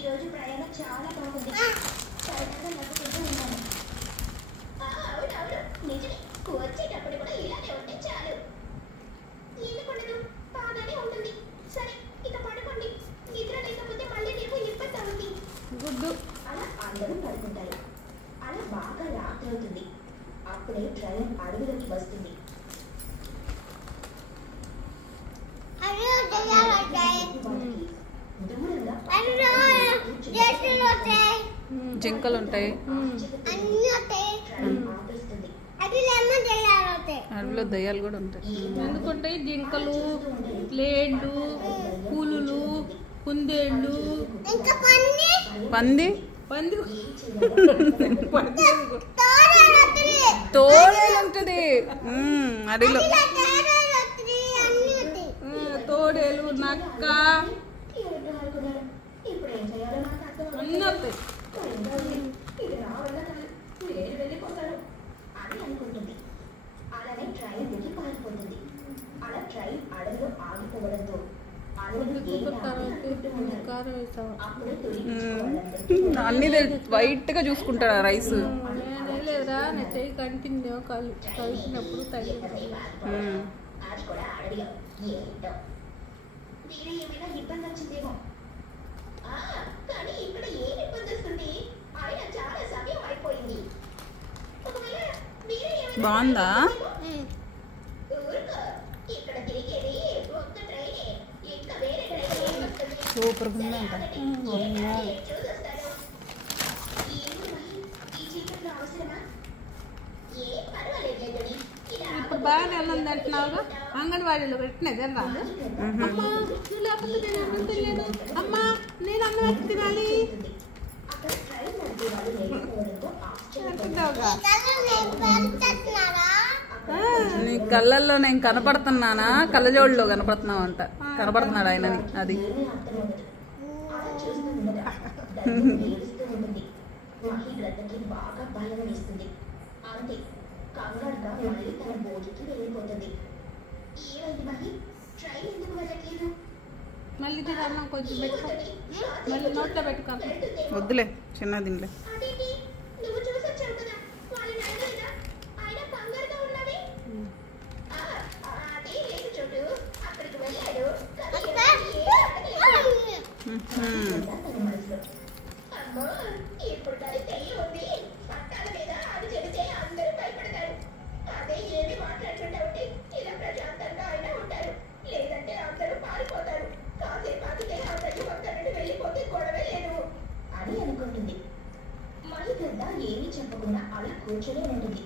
ఈరోజు ప్రయాణం చాలా బాగుంది. సరదాగా నవ్వుకుంటూ ఉన్నాను. అవునవును, నిజమే. వచ్చేటప్పుడు కూడా ఇలానే ఉంటే చాలు. ఎందుకుండదు, బాగానే ఉంటుంది. సరే, ఇక పడుకోండి. నిద్ర లేకపోతే మళ్ళీ రేపు ఇబ్బంది అవుతుంది. గుడ్డు అలా అందరూ పడుకుంటారు. అలా బాగా రాత్రి అవుతుంది. అప్పుడే ట్రైన్ అడవిలోకి వస్తుంది. జింకలు ఉంటాయి, అడవిలో దయ్యాలు కూడా ఉంటాయి. ఎందుకుంటాయి? జింకలు, లేళ్ళు, పూలులు, కుందేళ్ళు, పంది, పంది, తోడేలు ఉంటుంది అడవిలో. తోడేలు, నక్క ఇప్పుడు ఏం చేయాలో నాకు అర్థం అన్నీ వస్తాయి. ఇది నా వల్ల కాదు, నేను వెళ్ళిపోతాను అని అనుకుంటుంది. అలానే ట్రైన్ దిగి పారిపోతుంది. అలా ట్రైన్ అడవిలో ఆగిపోవడంతో కారం వేసావా? అప్పుడే తొలి అన్ని వైట్ గా చూసుకుంటాడు ఆ రైస్. లేదురా, నా చెయ్యి కంటిన్యూ కలిసినప్పుడు తగ్గింది. అది కూడా అడవిలో ఏంటో వేరే ఏమైనా ఇబ్బంది వచ్చిందేమో. కానీ ఇక్కడ ఏం ఇబ్బంది వస్తుంది? ఆయన చాలా సమయం అయిపోయింది. ఒకవేళ వేరే ఏమైనా బాగుందా? ఊరుకో, ఇక్కడ తిరిగేది ఒక్క ట్రైనే. ఇంకా వేరే ట్రైన్ ఏం వస్తుంది? సూపర్ ఉందంట. చూసొస్తాను. ఈ చీకట్లో అవసరమా? ఏం పర్వాలేదు లేదని ఇప్పుడు బాగానే ఉన్నది అంటున్నావుగా. అంగన్వాడీలో పెట్టినది అని రాదు. అమ్మా నువ్వు లేకపోతే నేను అన్నం తినలేను. అమ్మా నేను అన్నం ఎత్తి తినాలి అంటున్నావుగా. నీ కళ్ళల్లో నేను కనపడుతున్నానా, కళ్ళజోడులో కనపడుతున్నావు అంట. కనపడుతున్నాడు ఆయనని. అది బాగా భయం వేస్తుంది. అంతే, కంగారుగా మళ్ళీ తన బోటికి వెళ్ళిపోతుంది. ఏమైంది మహి? ట్రైన్ ఎందుకు వెళ్ళట్లేదు? మళ్ళీ తిని అన్నం కొంచెం పెట్టుకో, మళ్ళీ నోట్లో పెట్టుకో. వద్దులే, చిన్న దీనిలే. అదేంటి, నువ్వు చూసొచ్చావు కదా, వాళ్ళని అడగలేదా? ఆయన కంగారుగా ఉన్నది. అదే లేదు చోటు, అక్కడికి వెళ్ళాడు. అమ్మో, ఇప్పుడు కానీ తెయ్యి ఉంది. పట్టాల మీద అది చెబితే అందరూ భయపడతారు. అదే ఏమి మాట్లాడుతుంటే ఉంటే ఇలా ప్రశాంతంగా అయినా ఉంటారు. లేదంటే అందరూ పారిపోతారు. కాసేపు ఆగితే అందరూ అక్కడి నుండి వెళ్ళిపోతే గొడవే లేదు అని అనుకుంటుంది. మళ్ళీ పెద్ద ఏమీ చెప్పకుండా అలా కూర్చొని ఉంటుంది.